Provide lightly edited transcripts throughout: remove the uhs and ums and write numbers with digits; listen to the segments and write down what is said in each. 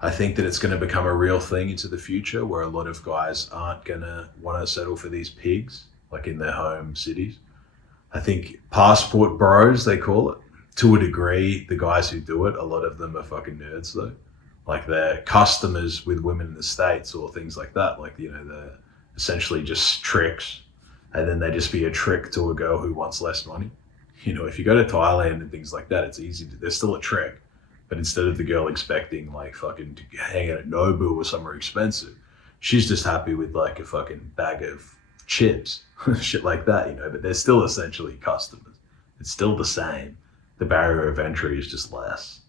I think that it's going to become a real thing into the future where a lot of guys aren't going to want to settle for these pigs, like in their home cities. I think passport bros, they call it. To a degree, the guys who do it, a lot of them are fucking nerds though. Like they're customers with women in the States or things like that. Like, you know, they're essentially just tricks. And then they just be a trick to a girl who wants less money. You know, if you go to Thailand and things like that, it's easy to, they're still a trick. But instead of the girl expecting like fucking to hang out at Nobu or somewhere expensive, she's just happy with like a fucking bag of chips, shit like that, you know, but they're still essentially customers. It's still the same. The barrier of entry is just less.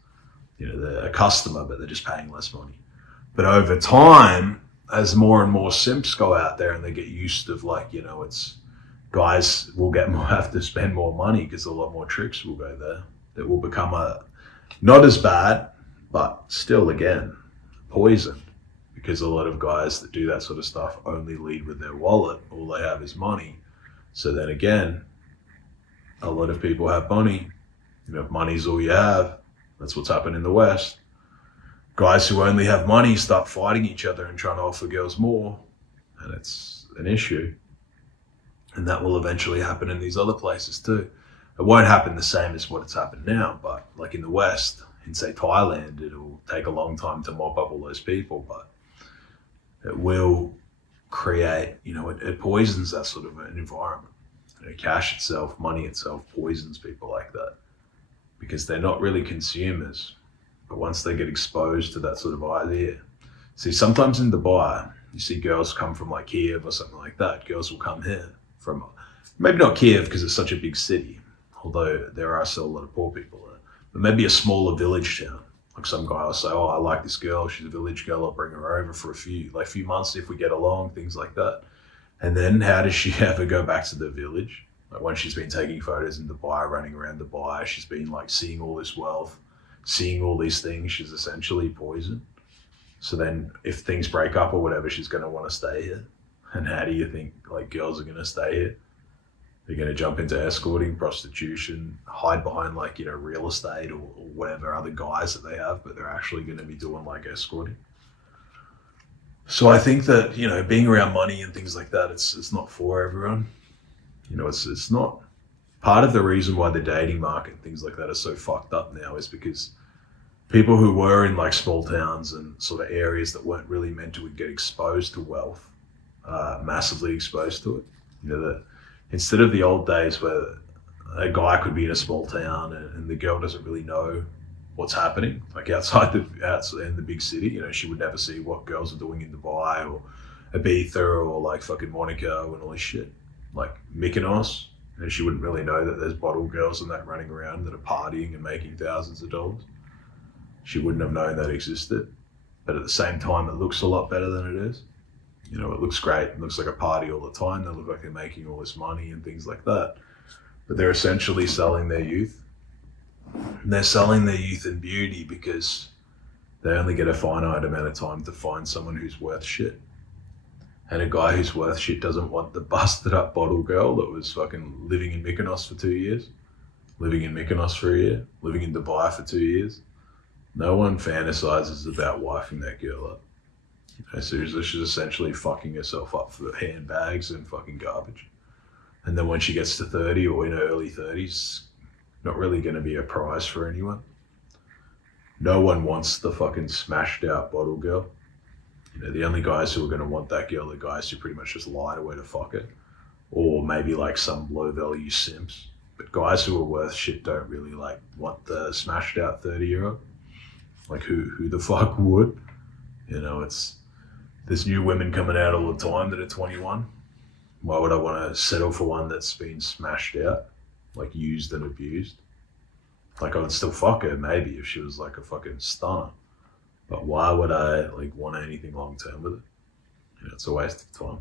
You know, they're a customer, but they're just paying less money. But over time, as more and more simps go out there and they get used to like, you know, it's guys will get more, have to spend more money because a lot more tricks will go there. That will become a, not as bad, but still, again, poison. Because a lot of guys that do that sort of stuff only lead with their wallet. All they have is money. So then again, a lot of people have money. You know, if money's all you have, that's what's happened in the West. Guys who only have money start fighting each other and trying to offer girls more. And it's an issue. And that will eventually happen in these other places too. It won't happen the same as what it's happened now, but like in the West, in say Thailand, it'll take a long time to mop up all those people, but it will create, you know, it poisons that sort of an environment. You know, cash itself, money itself poisons people like that because they're not really consumers. But once they get exposed to that sort of idea, see, sometimes in Dubai, you see girls come from like Kiev or something like that. Girls will come here from, maybe not Kiev because it's such a big city, although there are still a lot of poor people there, but maybe a smaller village town. Like some guy will say, oh, I like this girl, she's a village girl, I'll bring her over for a few months if we get along, things like that. And then how does she ever go back to the village? Like when she's been taking photos in Dubai, running around Dubai, she's been like seeing all this wealth, seeing all these things, she's essentially poisoned. So then if things break up or whatever, she's going to want to stay here. And how do you think like girls are going to stay here? They're going to jump into escorting, prostitution, hide behind like, you know, real estate or whatever other guys that they have, but they're actually going to be doing like escorting. So I think that, you know, being around money and things like that, it's not for everyone. You know, it's not. Part of the reason why the dating market and things like that are so fucked up now is because people who were in like small towns and sort of areas that weren't really meant to get exposed to wealth, massively exposed to it. You know, that instead of the old days where a guy could be in a small town and the girl doesn't really know what's happening, like outside in the big city, you know, she would never see what girls are doing in Dubai or Ibiza or like fucking Monaco and all this shit, like Mykonos. And she wouldn't really know that there's bottle girls and that running around that are partying and making thousands of dollars. She wouldn't have known that existed. But at the same time, it looks a lot better than it is. You know, it looks great. It looks like a party all the time. They look like they're making all this money and things like that. But they're essentially selling their youth. And they're selling their youth and beauty because they only get a finite amount of time to find someone who's worth shit. And a guy who's worth shit doesn't want the busted up bottle girl that was fucking living in Mykonos for 2 years, living in Mykonos for a year, living in Dubai for 2 years. No one fantasizes about wifing that girl up. You know, seriously, she's essentially fucking herself up for handbags and fucking garbage. And then when she gets to 30 or in her early 30s, not really going to be a prize for anyone. No one wants the fucking smashed out bottle girl. You know, the only guys who are going to want that girl are guys who pretty much just lie to her to fuck it. Or maybe like some low value simps. But guys who are worth shit don't really like want the smashed out 30-year-old. Like who the fuck would? You know, there's new women coming out all the time that are 21. Why would I want to settle for one that's been smashed out? Like used and abused? Like I would still fuck her maybe if she was like a fucking stunner. But why would I like want anything long term with it? You know, it's a waste of time.